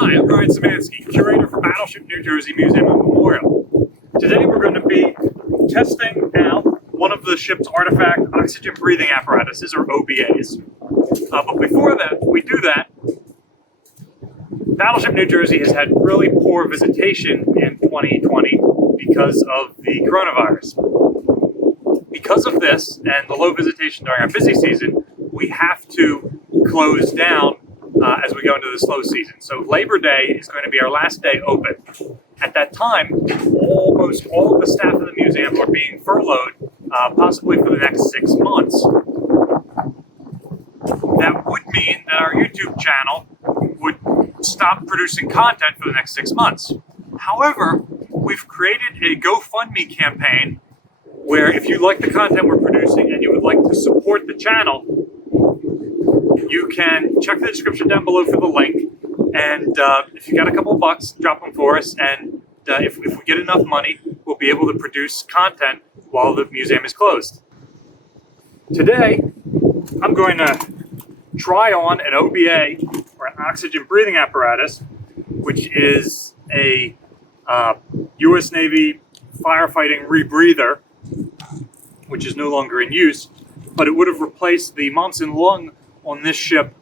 Hi, I'm Ryan Szymanski, curator for Battleship New Jersey Museum and Memorial. Today we're going to be testing out one of the ship's artifact oxygen breathing apparatuses, or OBAs. But before we do that, Battleship New Jersey has had really poor visitation in 2020 because of the coronavirus. Because of this and the low visitation during our busy season, we have to close down as we go into the slow season. So Labor Day is going to be our last day open. At that time, almost all of the staff of the museum are being furloughed, possibly for the next 6 months. That would mean that our YouTube channel would stop producing content for the next 6 months. However, we've created a GoFundMe campaign where if you like the content we're producing and you would like to support the channel, you can check the description down below for the link, and if you got a couple of bucks, drop them for us, and if we get enough money, we'll be able to produce content while the museum is closed. Today, I'm going to try on an OBA, or an oxygen breathing apparatus, which is a U.S. Navy firefighting rebreather, which is no longer in use, but it would have replaced the Momsen lung on this ship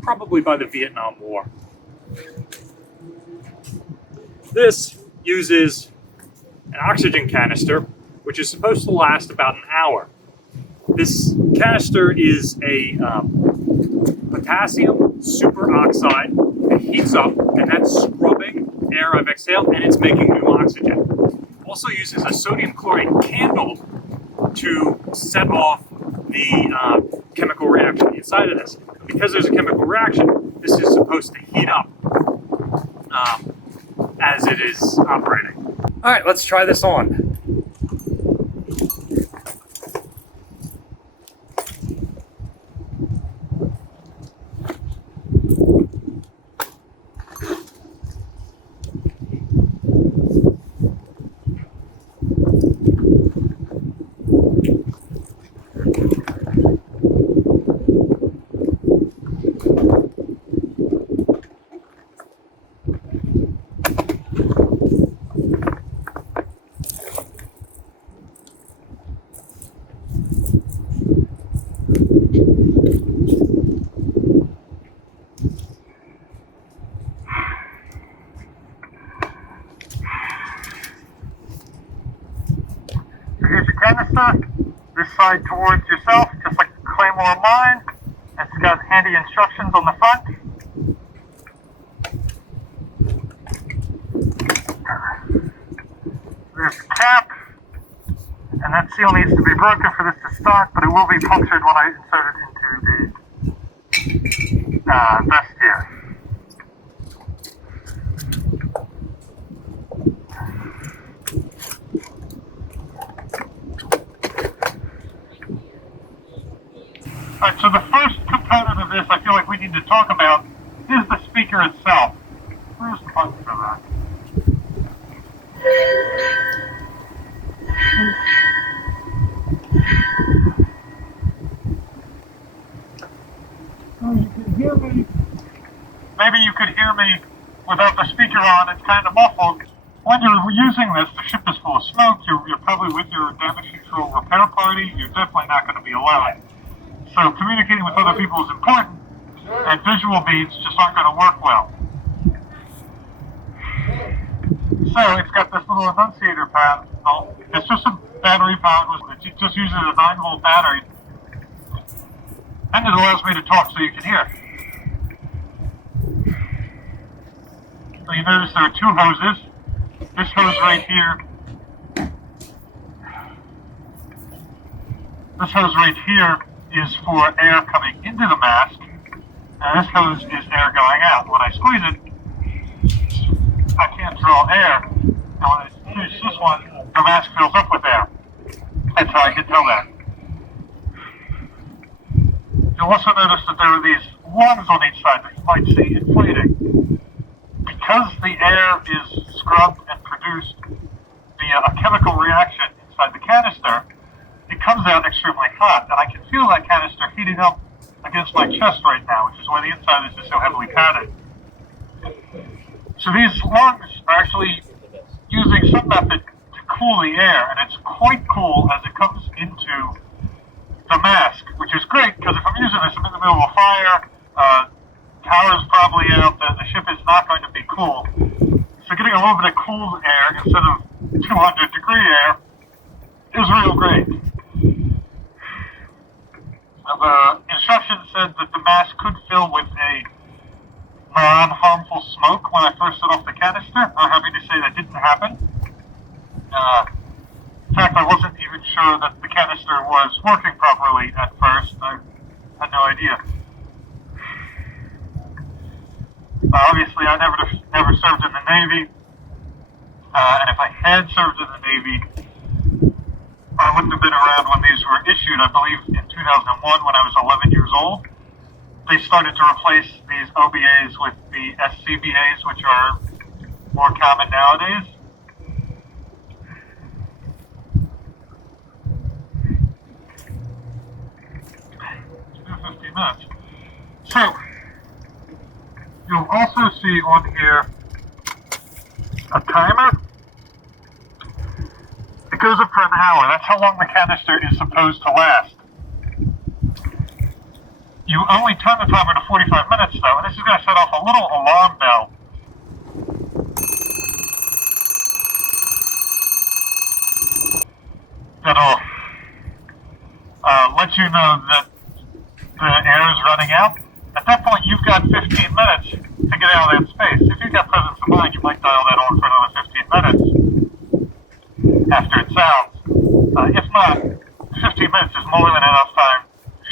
probably by the Vietnam War. This uses an oxygen canister, which is supposed to last about an hour. This canister is a potassium superoxide that heats up, and that's scrubbing air I've exhaled, and it's making new oxygen. It also uses a sodium chloride candle to set off the chemical reaction inside of this. Because there's a chemical reaction, this is supposed to heat up as it is operating. All right, let's try this on. Here's your canister, this side towards yourself, just like the Claymore mine. It's got handy instructions on the front. There's the cap, and that seal needs to be broken for this to start, but it will be punctured when I insert it into the vest here. Alright, so the first component of this I feel like we need to talk about is the speaker itself. Where's the button for that? Oh, you can hear me. Maybe you could hear me without the speaker on. It's kind of muffled. When you're using this, the ship is full of smoke. You're probably with your damage control repair party. You're definitely not going to be alone. So communicating with other people is important, and visual beats just aren't going to work well. So it's got this little annunciator pad. It's just a battery pad. It just uses a 9-volt battery, and it allows me to talk so you can hear. So you notice there are 2 hoses. This hose right here. This hose right here is for air coming into the mask, and this hose is air going out. When I squeeze it, I can't draw air, and when I use this one, the mask fills up with air. That's how I can tell that. You'll also notice that there are these lungs on each side that you might see inflating. Because the air is scrubbed and produced via a chemical reaction inside the canister, it comes out extremely hot, and I can feel that canister heating up against my chest right now, which is why the inside is just so heavily padded. So these lungs are actually using some method to cool the air, and it's quite cool as it comes into the mask, which is great because if I'm using this, I'm in the middle of a fire, tower's probably out, the ship is not going to be cool. So getting a little bit of cool air instead of 200-degree air is real great. The instructions said that the mask could fill with a non-harmful smoke when I first set off the canister. I'm happy to say that didn't happen. In fact, I wasn't even sure that the canister was working properly at first. I had no idea. Obviously, I never served in the Navy, and if I had served in the Navy, I wouldn't have been around when these were issued. I believe in 2001, when I was 11 years old, they started to replace these OBAs with the SCBAs, which are more common nowadays. It's been 15 minutes. So, you'll also see on here a timer. It goes up for an hour. That's how long the canister is supposed to last. You only turn the timer to 45 minutes though, and this is going to set off a little alarm bell. That'll let you know that the air is running out. At that point, you've got 15 minutes to get out of that space. If you've got presence of mind, you might dial that on for another 15 minutes after it sounds. If not, 15 minutes is more than enough time,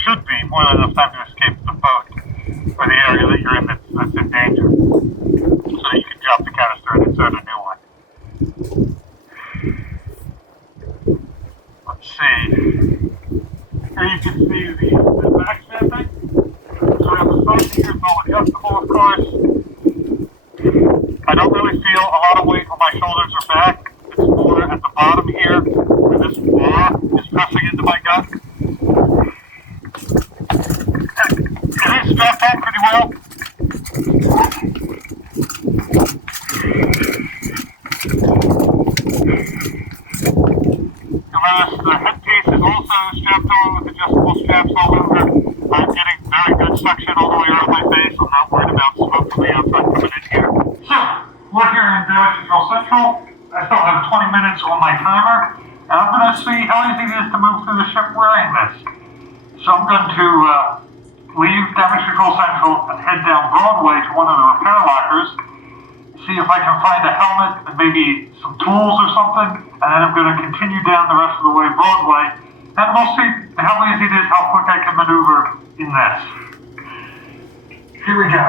should be more than enough time to escape the boat or the area that you're in that's in danger, so that you can drop the canister and insert a new one. Let's see. Here you can see the back stamping. So we have the side here, all adjustable, of course. I don't really feel a lot of weight on my shoulders or back. It's more at the bottom here, where this bar is pressing into my gut. It is strapped on pretty well. You'll notice the headpiece is also strapped on with adjustable straps all over. I'm getting very good suction all the way around my face. I'm not worried about smoke from the outside coming in here. So, we're here in Damage Control Central. I still have 20 minutes on my timer, and I'm going to see how easy it is to move through the ship wearing this. So I'm going to leave Damage Control Central and head down Broadway to one of the repair lockers, see if I can find a helmet and maybe some tools or something, and then I'm going to continue down the rest of the way Broadway, and we'll see how easy it is, how quick I can maneuver in this. Here we go.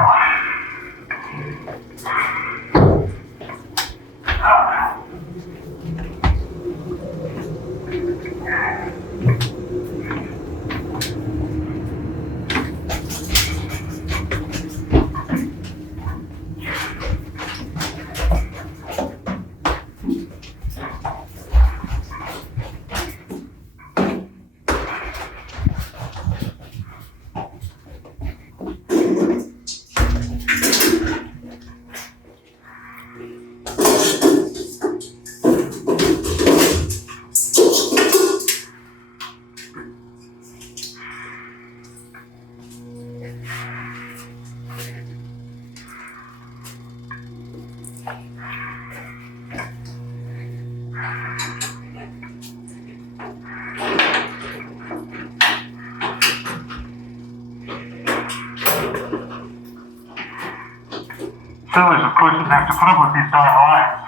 Sailors, of course, didn't have to put up with these dying lions.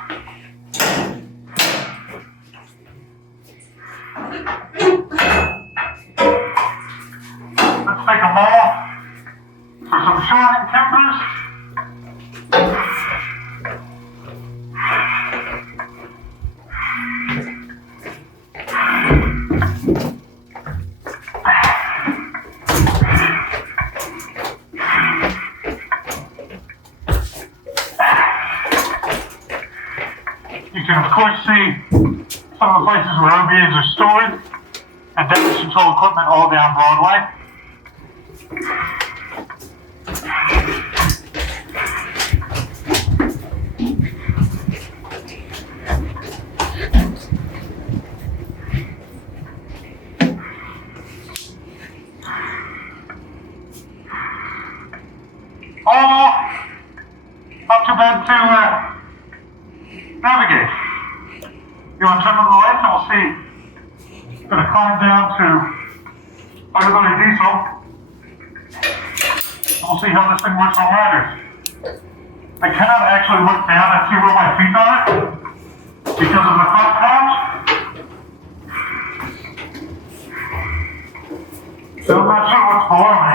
Let's take them all for some shoring timbers. You can, of course, see some of the places where OBAs are stored and damage control equipment all down Broadway. Not too bad to navigate. You want to turn on the lights and we'll see. Gonna climb down to Volatile diesel. We'll see how this thing works on ladders. I cannot actually look down and see where my feet are because of the front patch. So I'm not sure what's below me.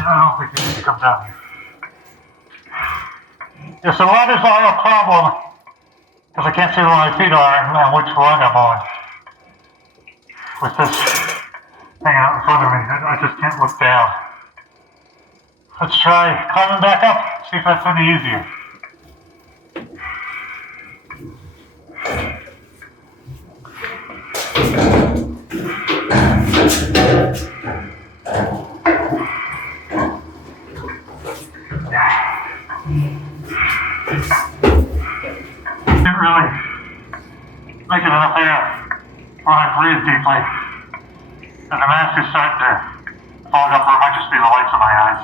I don't think you need to come down here. Yeah, so ladders are a problem because I can't see where my feet are and which rung I'm on. With this hanging out in front of me, I just can't look down. Let's try climbing back up, see if that's any easier. Didn't really make it enough air when I breathe deeply. And the mask is starting to fog up, or it might just be the lights in my eyes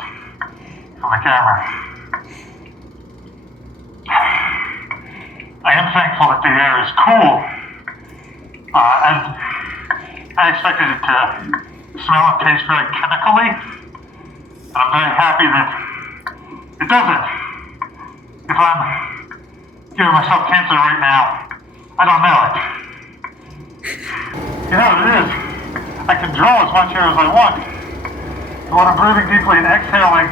from the camera. I am thankful that the air is cool. And I expected it to smell and taste very chemically. And I'm very happy that it doesn't. If I'm giving myself cancer right now, I don't know it. You know what it is? I can draw as much air as I want. But when I'm breathing deeply and exhaling,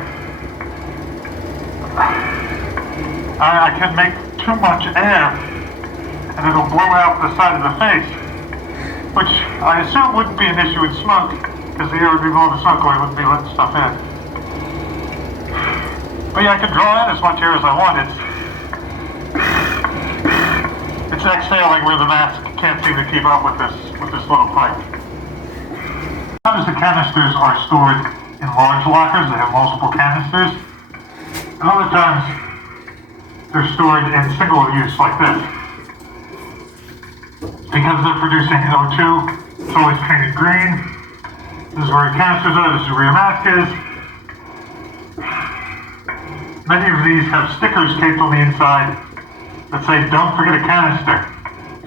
I can make too much air and it'll blow out the side of the face, which I assume wouldn't be an issue with smoke because the air would be blowing the smoke away, wouldn't be letting stuff in. But yeah, I can draw in as much air as I want. It's exhaling where the mask can't seem to keep up with this little pipe. Sometimes the canisters are stored in large lockers that have multiple canisters, and other times they're stored in single use like this. Because they're producing O2, it's always painted green. This is where your canisters are, this is where your mask is. Many of these have stickers taped on the inside that say, "Don't forget a canister."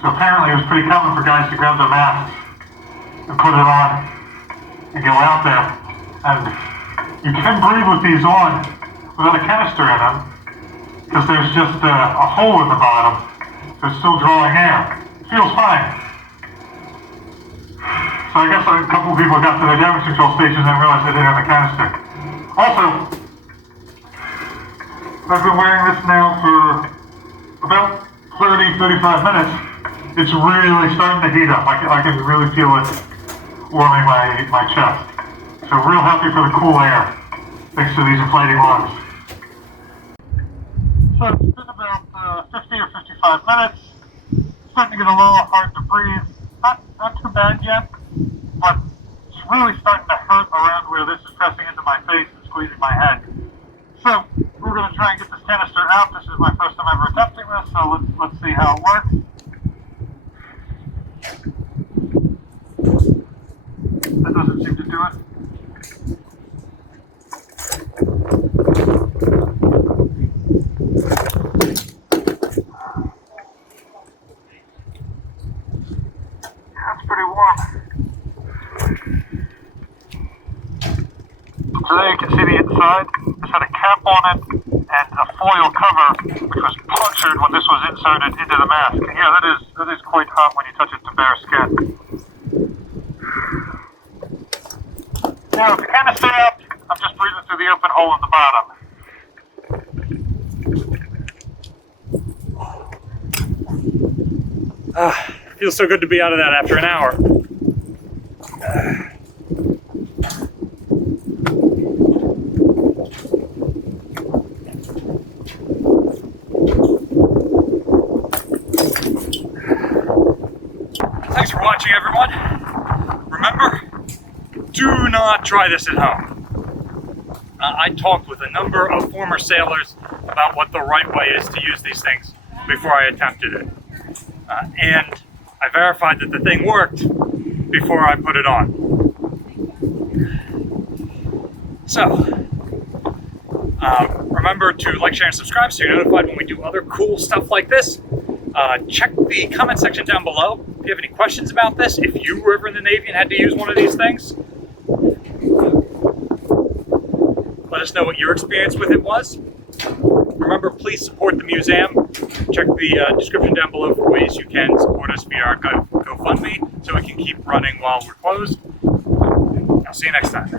So apparently it was pretty common for guys to grab their masks and put it on and go out there. And you can breathe with these on without a canister in them because there's just a hole in the bottom, so it's still drawing air. It feels fine. So I guess a couple of people got to their damage control stations and realized they didn't have a canister. Also, I've been wearing this now for about 30-35 minutes. It's really starting to heat up. I can really feel it warming my chest. So real happy for the cool air, thanks to these inflating lungs. So it's been about 50 or 55 minutes. Starting to get a little hard to breathe. Not too bad yet, but it's really starting to hurt around where this is pressing into my face and squeezing my head. So we're going to try and get this canister out. This is my first time ever attempting this, so let's see how it works. That doesn't seem to do it. That's pretty warm. So there you can see the inside. This had a cap on it and a foil cover which was punctured when this was inserted into the mask. And yeah, that is quite hot when you touch it to bare skin. Now with the canister out, I'm just breathing through the open hole in the bottom. Feels so good to be out of that after an hour. try this at home. I talked with a number of former sailors about what the right way is to use these things before I attempted it. And I verified that the thing worked before I put it on. So, remember to like, share, and subscribe so you're notified when we do other cool stuff like this. Check the comment section down below if you have any questions about this. If you were ever in the Navy and had to use one of these things, let us know what your experience with it was. Remember, please support the museum. Check the description down below for ways you can support us via our GoFundMe so we can keep running while we're closed. I'll see you next time.